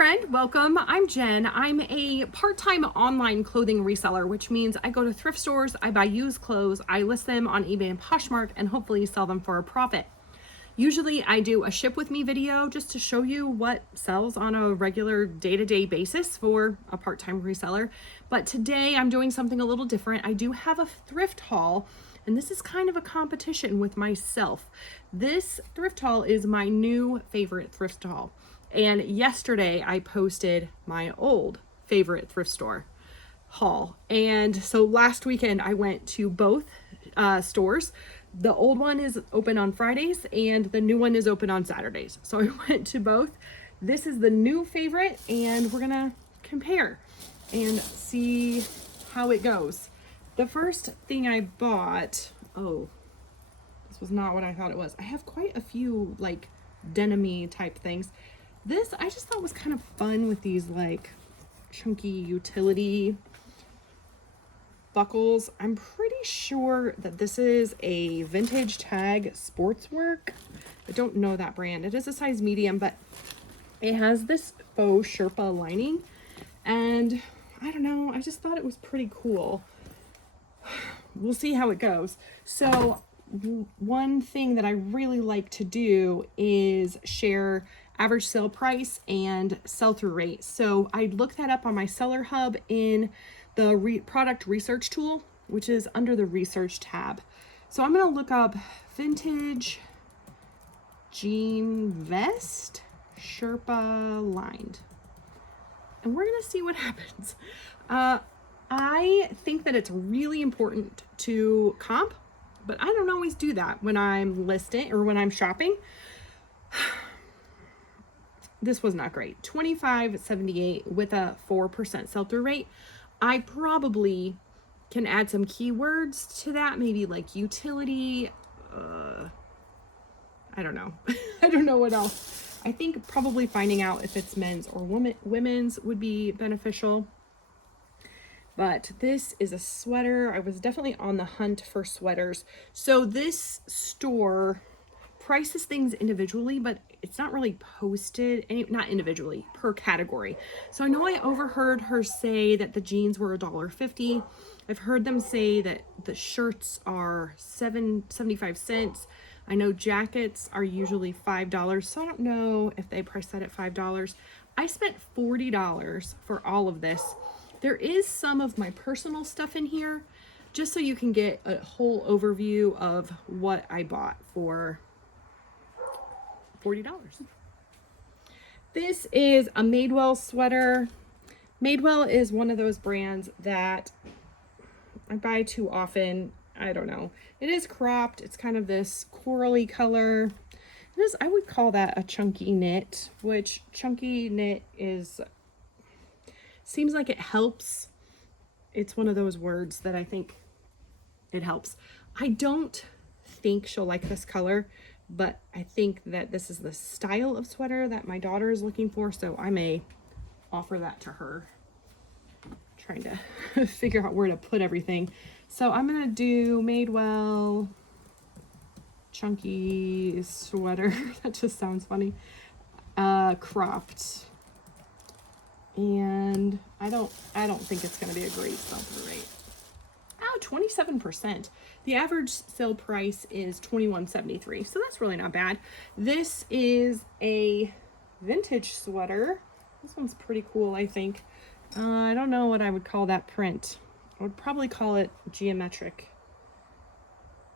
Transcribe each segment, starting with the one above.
friend, welcome. I'm Jen. I'm a part-time online clothing reseller, which means I go to thrift stores, I buy used clothes, I list them on eBay and Poshmark, and hopefully sell them for a profit. Usually I do a ship with me video just to show you what sells on a regular day-to-day basis for a part-time reseller. But today I'm doing something a little different. I do have a thrift haul, and this is kind of a competition with myself. This thrift haul is my new favorite thrift haul. And yesterday I posted my old favorite thrift store haul. And so last weekend I went to both stores. The old one is open on Fridays and the new one is open on Saturdays. So I went to both. This is the new favorite and we're gonna compare and see how it goes. The first thing I bought, this was not what I thought it was. I have quite a few like denim-y type things. This I just thought was kind of fun with these like chunky utility buckles. I'm pretty sure that this is a vintage tag sportswork. I don't know that brand. It is a size medium, but it has this faux Sherpa lining. And I don't know, I just thought it was pretty cool. We'll see how it goes. So one thing that I really like to do is share average sale price and sell-through rate. So I looked that up on my seller hub in the product research tool, which is under the research tab. So I'm going to look up vintage jean vest Sherpa lined, and we're going to see what happens. I think that it's really important to comp, but I don't always do that when I'm listing or when I'm shopping. This was not great. $25.78 with a 4% sell-through rate. I probably can add some keywords to that, maybe like utility. I don't know. I don't know what else. I think probably finding out if it's men's or women's would be beneficial. But this is a sweater. I was definitely on the hunt for sweaters. So this store prices things individually, but it's not really posted, not individually, per category. So I know I overheard her say that the jeans were $1.50. I've heard them say that the shirts are 75 cents. I know jackets are usually $5, so I don't know if they price that at $5. I spent $40 for all of this. There is some of my personal stuff in here, just so you can get a whole overview of what I bought for $40. This is a Madewell sweater. Madewell is one of those brands that I buy too often. I don't know. It is cropped. It's kind of this corally color. It is, I would call that a chunky knit, which chunky knit seems like it helps. It's one of those words that I think it helps. I don't think she'll like this color, but I think that this is the style of sweater that my daughter is looking for, so I may offer that to her. I'm trying to figure out where to put everything. So I'm gonna do Madewell chunky sweater. That just sounds funny. Cropped. And I don't think it's gonna be a great sell-through rate. 27%. The average sale price is $21.73, so that's really not bad. This is a vintage sweater. This one's pretty cool, I think. I don't know what I would call that print. I would probably call it geometric.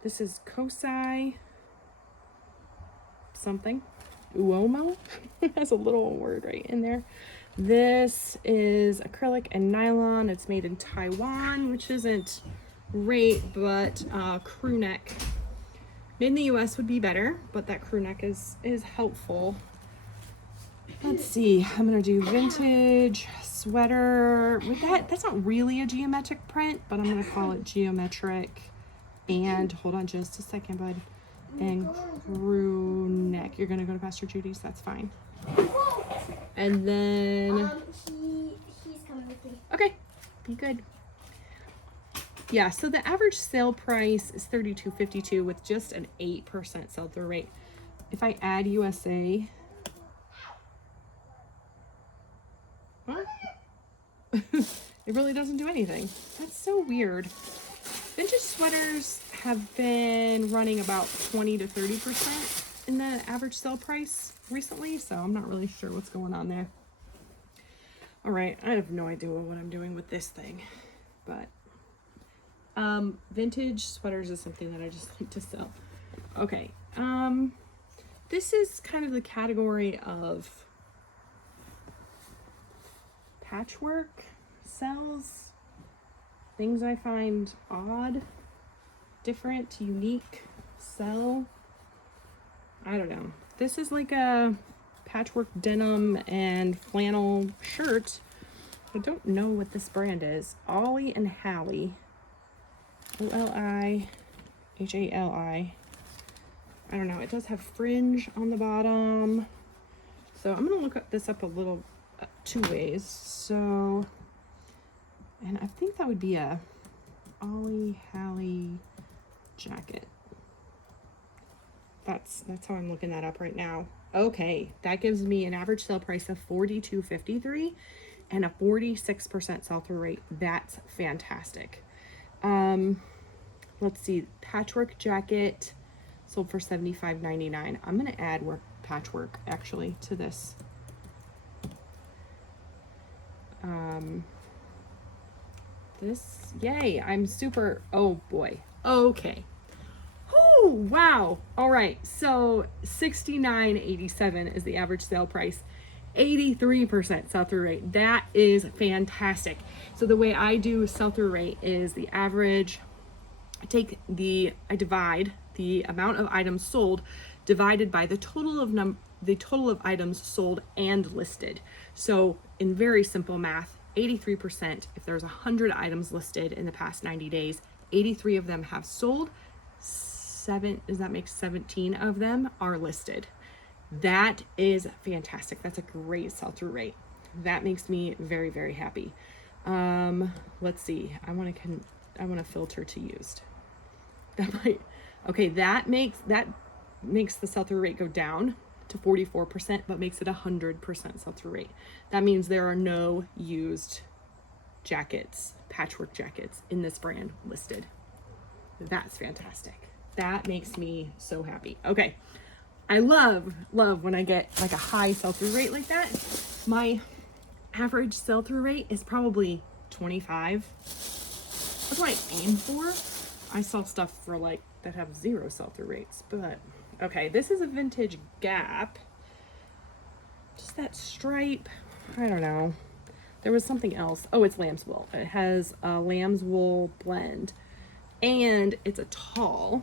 This is Kosai something. Uomo. Has a little word right in there. This is acrylic and nylon. It's made in Taiwan, which isn't great, but crew neck. Made in the US would be better, but that crew neck is helpful. Let's see, I'm gonna do vintage sweater with that's not really a geometric print, but I'm gonna call it geometric. And hold on just a second, bud. And crew neck. You're gonna go to Pastor Judy's, that's fine. And then he's coming with me. Okay, be good. Yeah, so the average sale price is $32.52 with just an 8% sell-through rate. If I add USA, Well, it really doesn't do anything. That's so weird. Vintage sweaters have been running about 20 to 30% in the average sale price recently, so I'm not really sure what's going on there. All right, I have no idea what I'm doing with this thing, but vintage sweaters is something that I just like to sell. Okay, this is kind of the category of patchwork sells, things I find odd, different, unique, sell. I don't know. This is like a patchwork denim and flannel shirt. I don't know what this brand is. Ollie and Hallie. Olihali. I don't know. It does have fringe on the bottom. So I'm going to look this up a little two ways. So, and I think that would be a Olihali jacket. That's how I'm looking that up right now. Okay, that gives me an average sale price of $42.53 and a 46% sell-through rate. That's fantastic. Let's see, patchwork jacket sold for $75.99. I'm gonna add patchwork actually to this. Yay, I'm super, oh boy, okay. Oh, wow. All right. So $69.87 is the average sale price. 83% sell-through rate. That is fantastic. So the way I do sell-through rate is the average, I divide the amount of items sold divided by the total of items sold and listed. So in very simple math, 83%, if there's 100 items listed in the past 90 days, 83 of them have sold. Does that make 17 of them are listed? That is fantastic. That's a great sell-through rate. That makes me very, very happy. Let's see. I want to filter to used. That makes the sell-through rate go down to 44%, but makes it 100% sell-through rate. That means there are no used jackets, patchwork jackets in this brand listed. That's fantastic. That makes me so happy. Okay. I love when I get like a high sell-through rate like that. My average sell-through rate is probably 25. That's what I aim for. I sell stuff for like that have 0 sell-through rates, but okay, this is a vintage Gap. Just that stripe. I don't know. There was something else. Oh, it's lamb's wool. It has a lamb's wool blend, and it's a tall,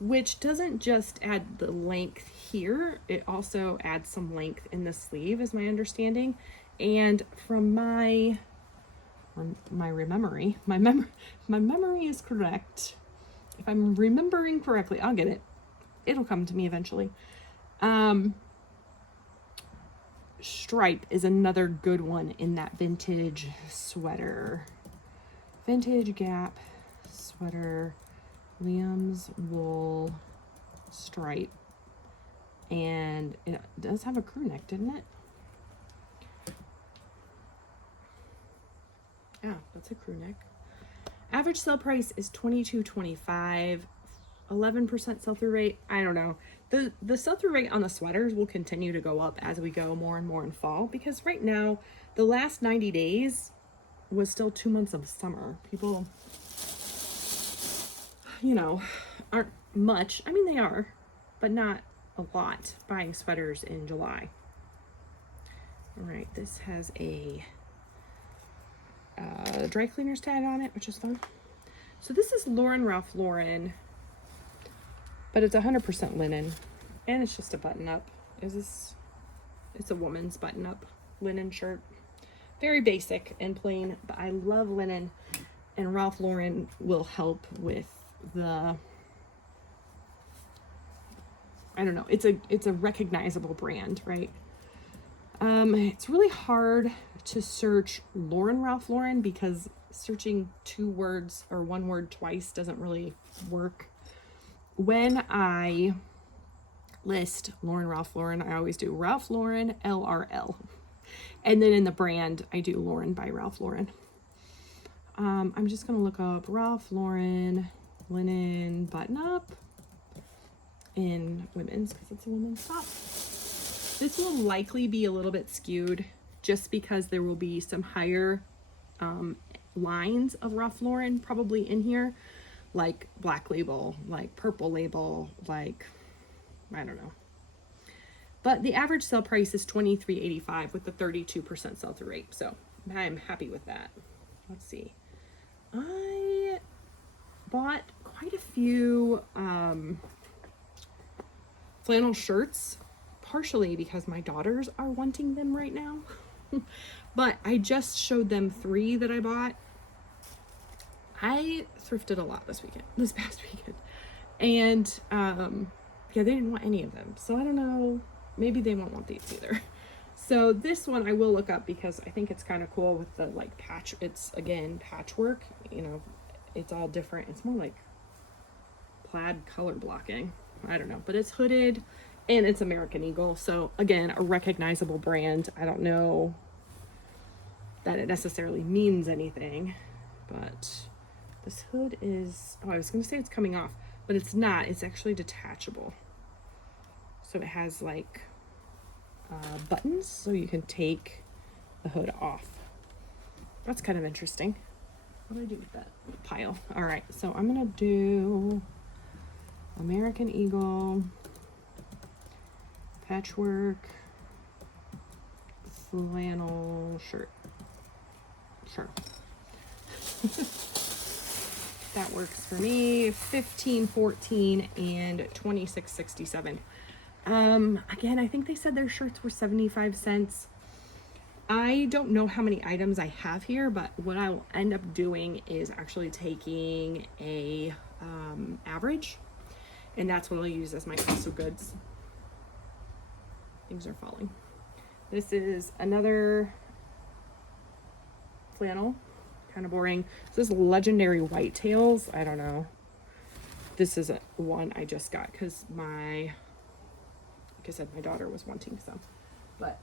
which doesn't just add the length here, it also adds some length in the sleeve, is my understanding. And from my memory is correct. If I'm remembering correctly, I'll get it. It'll come to me eventually. Stripe is another good one in that vintage sweater. Vintage Gap sweater. Lamb's wool stripe, and it does have a crew neck, didn't it? Yeah, that's a crew neck. Average sale price is $22.25, 11% sell-through rate. I don't know. The sell-through rate on the sweaters will continue to go up as we go more and more in fall, because right now the last 90 days was still 2 months of summer. People, aren't much. I mean, they are, but not a lot buying sweaters in July. All right, this has a dry cleaner's tag on it, which is fun. So this is Ralph Lauren, but it's 100% linen, and it's just a button-up. It's a woman's button-up linen shirt. Very basic and plain, but I love linen, and Ralph Lauren will help with it's a recognizable brand, right? It's really hard to search Ralph Lauren because searching 2 words or 1 word twice doesn't really work. When I list Ralph Lauren, I always do Ralph Lauren LRL, And then in the brand, I do Lauren by Ralph Lauren. I'm just gonna look up Ralph Lauren linen button up in women's because it's a women's top. This will likely be a little bit skewed just because there will be some higher lines of Ralph Lauren probably in here, like black label, like purple label, like I don't know. But the average sale price is $23.85 with the 32% sell-through rate. So I'm happy with that. Let's see. I bought quite a few flannel shirts, partially because my daughters are wanting them right now. But I just showed them 3 that I bought. I thrifted a lot this past weekend. And yeah, they didn't want any of them. So I don't know. Maybe they won't want these either. So this one I will look up because I think it's kind of cool with the like patch. It's again patchwork, you know, it's all different. It's more like plaid color blocking. I don't know, but it's hooded and it's American Eagle. So again, a recognizable brand. I don't know that it necessarily means anything, but this hood is, oh, I was going to say it's coming off, but it's not. It's actually detachable. So it has like buttons so you can take the hood off. That's kind of interesting. What do I do with that pile? All right, so I'm gonna do American Eagle patchwork flannel shirt. Sure. That works for me. $15.14 and $26.67. Again, I think they said their shirts were 75 cents. I don't know how many items I have here, but what I will end up doing is actually taking a average, and that's what I'll use as my cost of goods. Things are falling. This is another flannel, kind of boring. This is Legendary Whitetails. I don't know. This is one I just got because like I said, my daughter was wanting some, but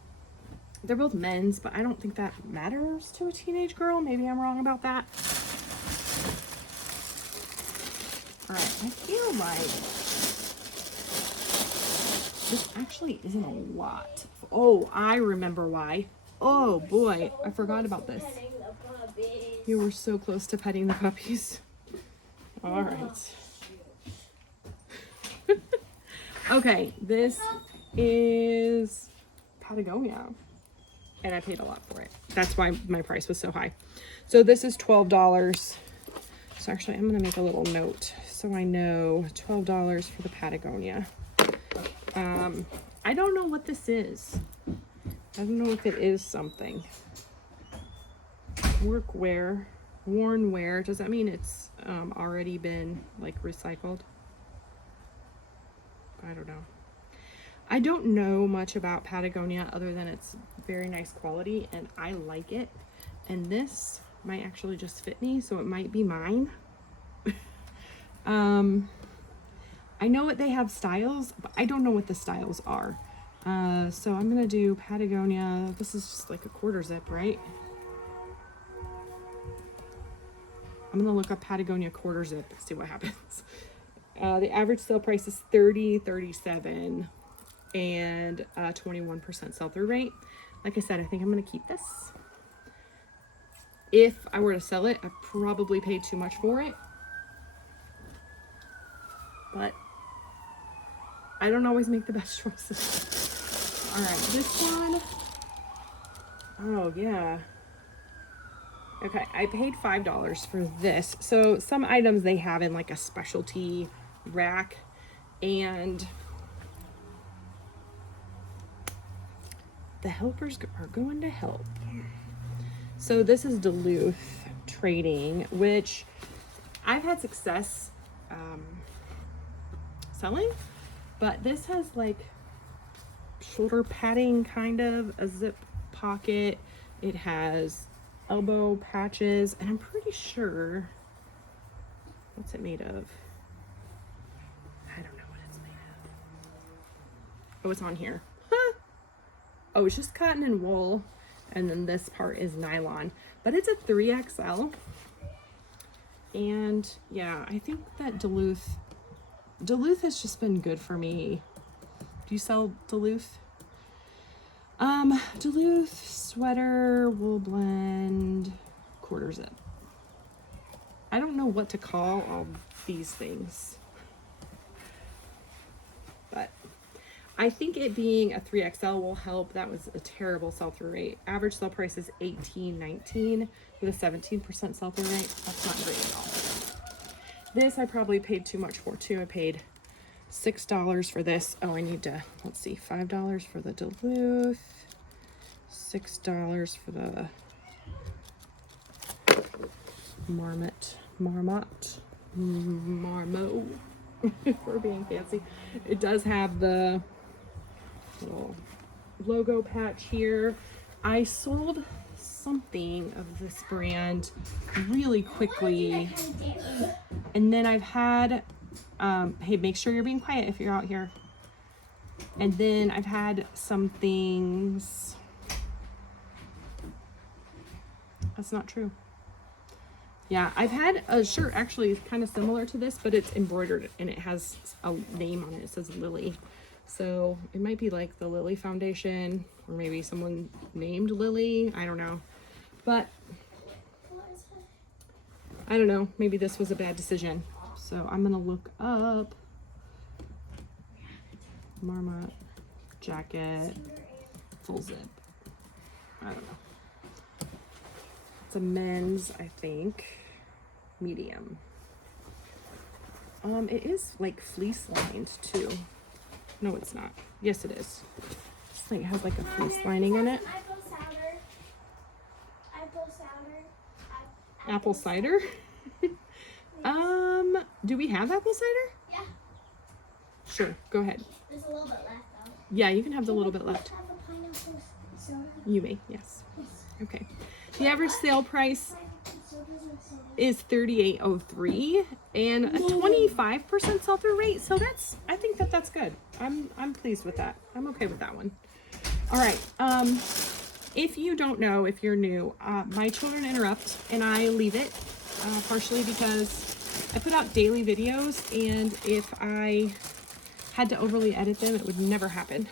they're both men's, but I don't think that matters to a teenage girl. Maybe I'm wrong about that. All right, I feel like this actually isn't a lot. Oh, I remember why. Oh boy, I forgot about this. You were so close to petting the puppies. All right. Okay, this is Patagonia, and I paid a lot for it. That's why my price was so high. So this is $12. So actually, I'm gonna make a little note so I know $12 for the Patagonia. I don't know what this is. I don't know if it is something. Workwear, worn wear. Does that mean it's already been like recycled? I don't know. I don't know much about Patagonia other than it's very nice quality and I like it. And this might actually just fit me, so it might be mine. I know what they have styles, but I don't know what the styles are. So I'm gonna do Patagonia. This is just like a quarter zip, right? I'm gonna look up Patagonia quarter zip and see what happens. The average sale price is $30.37 and 21% sell-through rate. Like I said, I think I'm gonna keep this. If I were to sell it, I probably paid too much for it. But I don't always make the best choices. All right, this one. Oh yeah. Okay, I paid $5 for this. So some items they have in like a specialty rack, and the helpers are going to help. So this is Duluth Trading, which I've had success selling, but this has like shoulder padding, kind of a zip pocket. It has elbow patches, and I'm pretty sure, what's it made of? I don't know what it's made of. Oh, it's on here. Huh. Oh, it's just cotton and wool. And then this part is nylon, but it's a 3XL. And yeah, I think that Duluth has just been good for me. Do you sell Duluth? Duluth sweater, wool blend, quarter zip. I don't know what to call all these things, but I think it being a 3XL will help. That was a terrible sell-through rate. Average sell price is $18.19 with a 17% sell-through rate. That's not great at all. This I probably paid too much for too. I paid $6 for this. Oh, I need to, let's see, $5 for the Duluth, $6 for the Marmot, we're being fancy. It does have the little logo patch here. I sold something of this brand really quickly, and then I've had hey, make sure you're being quiet if you're out here. And then I've had some things. That's not true. Yeah, I've had a shirt actually kind of similar to this, but it's embroidered and it has a name on it. It says Lily. So it might be like the Lily Foundation, or maybe someone named Lily. I don't know. But I don't know. Maybe this was a bad decision. So I'm going to look up Marmot jacket, full zip. I don't know. It's a men's, I think, medium. It is like fleece lined too. No, it's not. Yes, it is. It's like, it has like a fleece lining in it. Apple cider? Do we have apple cider? Yeah. Sure, go ahead. There's a little bit left though. Yeah, you can have the little bit left. Have a pineapple soda? You may, yes. Yes. Okay. The average sale price is $38.03 and a 25% sell-through rate. So I think that's good. I'm pleased with that. I'm okay with that one. All right. If you don't know, if you're new, my children interrupt and I leave it partially because I put out daily videos, and if I had to overly edit them, it would never happen.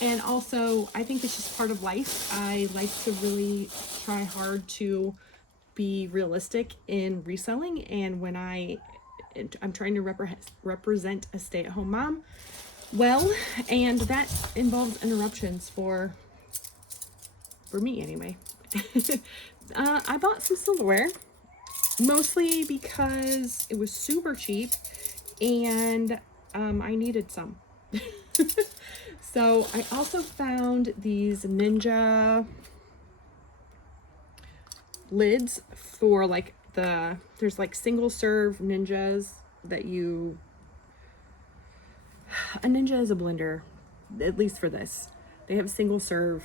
And also, I think it's just part of life. I like to really try hard to be realistic in reselling, and when I'm trying to represent a stay-at-home mom well, and that involves interruptions for me anyway. I bought some silverware, mostly because it was super cheap and I needed some. So I also found these Ninja lids for like there's like single serve Ninjas that a Ninja is a blender, at least for this. They have single serve,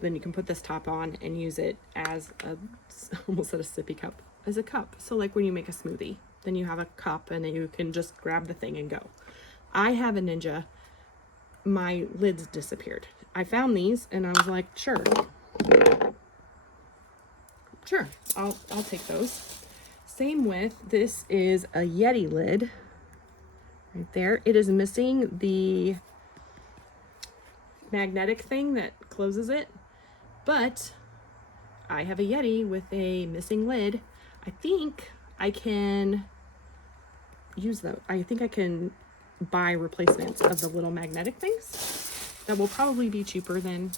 then you can put this top on and use it as almost a sippy cup, as a cup. So like when you make a smoothie, then you have a cup and then you can just grab the thing and go. I have a Ninja. My lids disappeared. I found these and I was like, sure, I'll take those. Same with, this is a Yeti lid right there. It is missing the magnetic thing that closes it, but I have a Yeti with a missing lid. I think I can use those. I think I can buy replacements of the little magnetic things. That will probably be cheaper than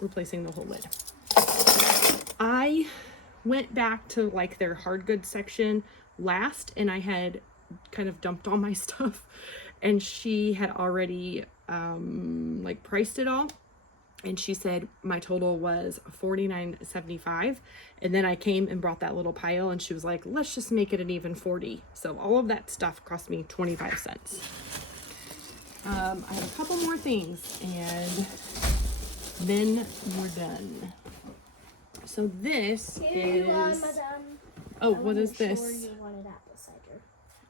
replacing the whole lid. I went back to like their hard goods section last, and I had kind of dumped all my stuff, and she had already like priced it all, and she said my total was $49.75, and then I came and brought that little pile, and she was like, let's just make it an even 40. So all of that stuff cost me 25 cents. I have a couple more things and then we're done. So this is, oh, what is this? Sure you wanted apple cider.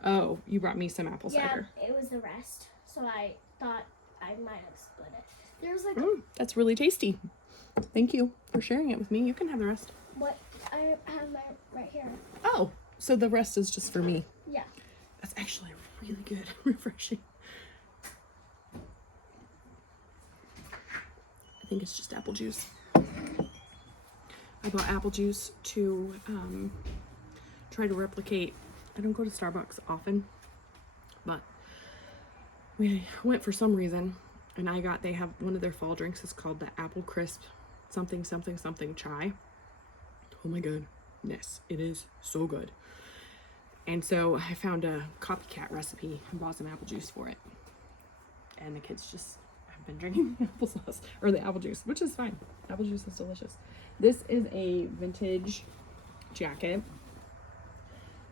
Oh, you brought me some apple cider. Yeah, it was the rest. So I thought I might have split it. There's like that's really tasty. Thank you for sharing it with me. You can have the rest. What? I have my right here. Oh, so the rest is just for me. Yeah. That's actually really good. Refreshing. I think it's just apple juice. I bought apple juice to try to replicate. I don't go to Starbucks often, but we went for some reason, and they have one of their fall drinks is called the apple crisp something chai. Oh my goodness, it is so good. And so I found a copycat recipe and bought some apple juice for it, and the kids just have been drinking the applesauce or the apple juice, which is fine. Apple juice is delicious. This is a vintage jacket.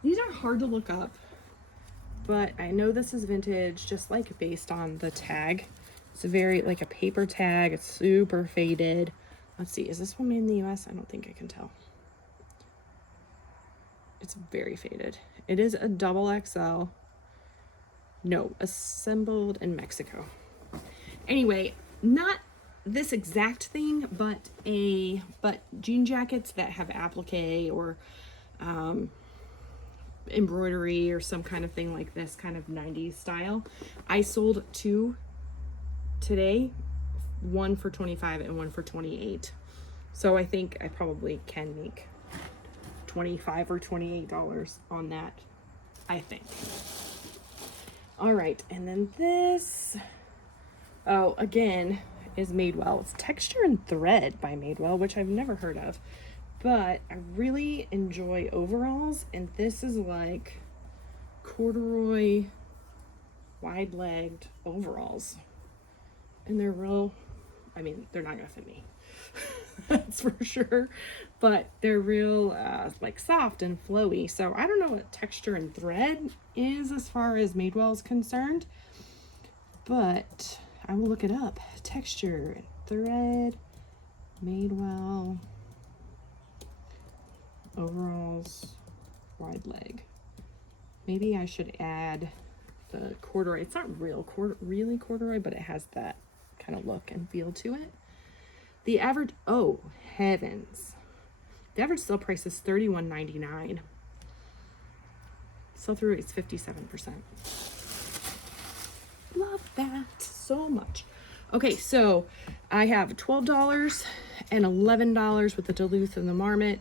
These are hard to look up, but I know this is vintage just like based on the tag. It's a very like a paper tag. It's super faded. Let's see, is this one made in the US? I don't think I can tell. It's very faded. It is a double XL. No, assembled in Mexico. Anyway, not this exact thing, but jean jackets that have applique or embroidery or some kind of thing like this, kind of 90s style. I sold 2 today, one for $25 and one for $28. So I think I probably can make $25 or $28 on that, I think. All right, and then this, oh, again, is Madewell. It's Texture and Thread by Madewell, which I've never heard of, but I really enjoy overalls, and this is like corduroy wide-legged overalls, and they're real, I mean, they're not gonna fit me. That's for sure, but they're real like soft and flowy. So I don't know what Texture and Thread is as far as Madewell is concerned, but I will look it up. Texture and Thread, Madewell overalls, wide leg. Maybe I should add the corduroy. It's not really corduroy, but it has that kind of look and feel to it. The average, oh heavens, the average sale price is $31.99. Sell-through rate is 57%. Love that so much. Okay, so I have $12 and $11 with the Duluth and the Marmot,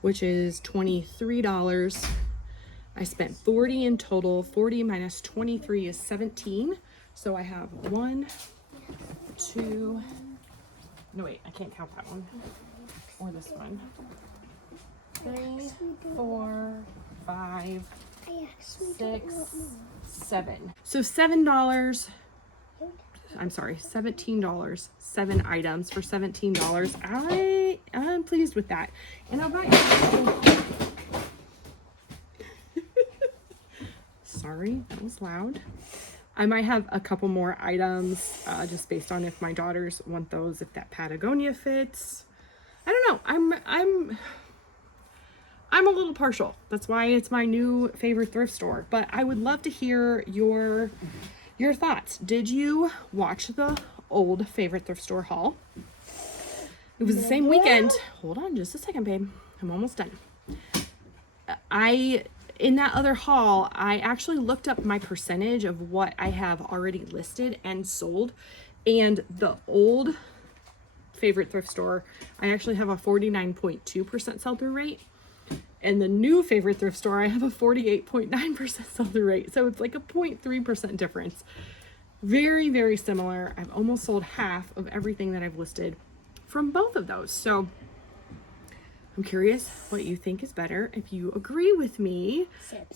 which is $23. I spent $40 in total. 40 minus 23 is 17. So I have 1, 2, no wait, I can't count that one. Or this one. 3, 4, 5, 6, 7. So $7. I'm sorry, $17. 7 items for $17. I'm pleased with that. And I'll buy sorry, that was loud. I might have a couple more items just based on if my daughters want those, if that Patagonia fits. I don't know. I'm a little partial. That's why it's my new favorite thrift store. But I would love to hear your thoughts. Did you watch the old favorite thrift store haul? It was the same weekend. Hold on just a second, babe. I'm almost done. In that other haul, I actually looked up my percentage of what I have already listed and sold. And the old favorite thrift store, I actually have a 49.2% sell-through rate. And the new favorite thrift store, I have a 48.9% sell-through rate. So it's like a 0.3% difference. Very, very similar. I've almost sold half of everything that I've listed from both of those. So I'm curious what you think is better. If you agree with me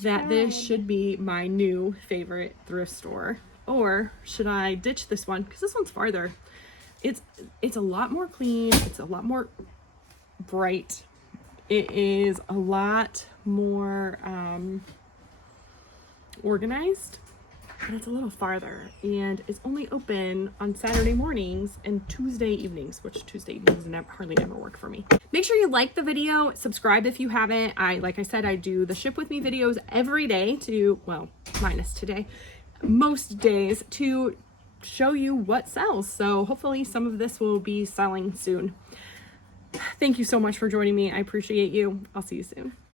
that this should be my new favorite thrift store, or should I ditch this one? Because this one's farther. It's a lot more clean. It's a lot more bright. It is a lot more organized, but it's a little farther, and it's only open on Saturday mornings and Tuesday evenings, which Tuesday evenings hardly ever work for me. Make sure you like the video, subscribe if you haven't. Like I said, I do the ship with me videos every day well, minus today, most days to show you what sells. So hopefully some of this will be selling soon. Thank you so much for joining me. I appreciate you. I'll see you soon.